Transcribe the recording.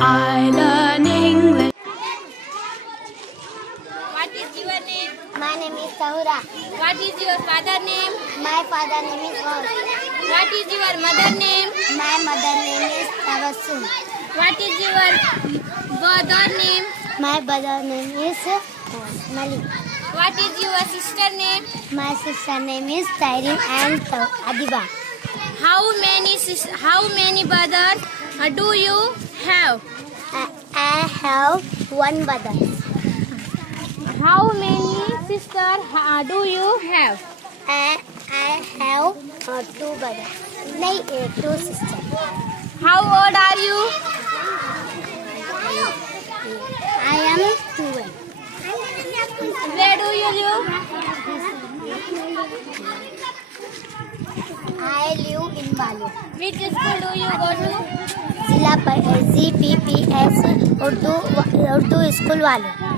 I learn English. What is your name? My name is Sahura. What is your father name? My father name is Gaur. What is your mother name? My mother name is Tabassum. What is your brother name? My brother name is Malik. What is your sister name? My sister name is Tyreen and Adiba. How many brothers do you have? I have one brother. How many sisters do you have? I have two brothers. Two sisters. How old are you? I am 12. Where do you live? I live in Balu. Which school do you go to? जिला GPPS Urdu school वालों.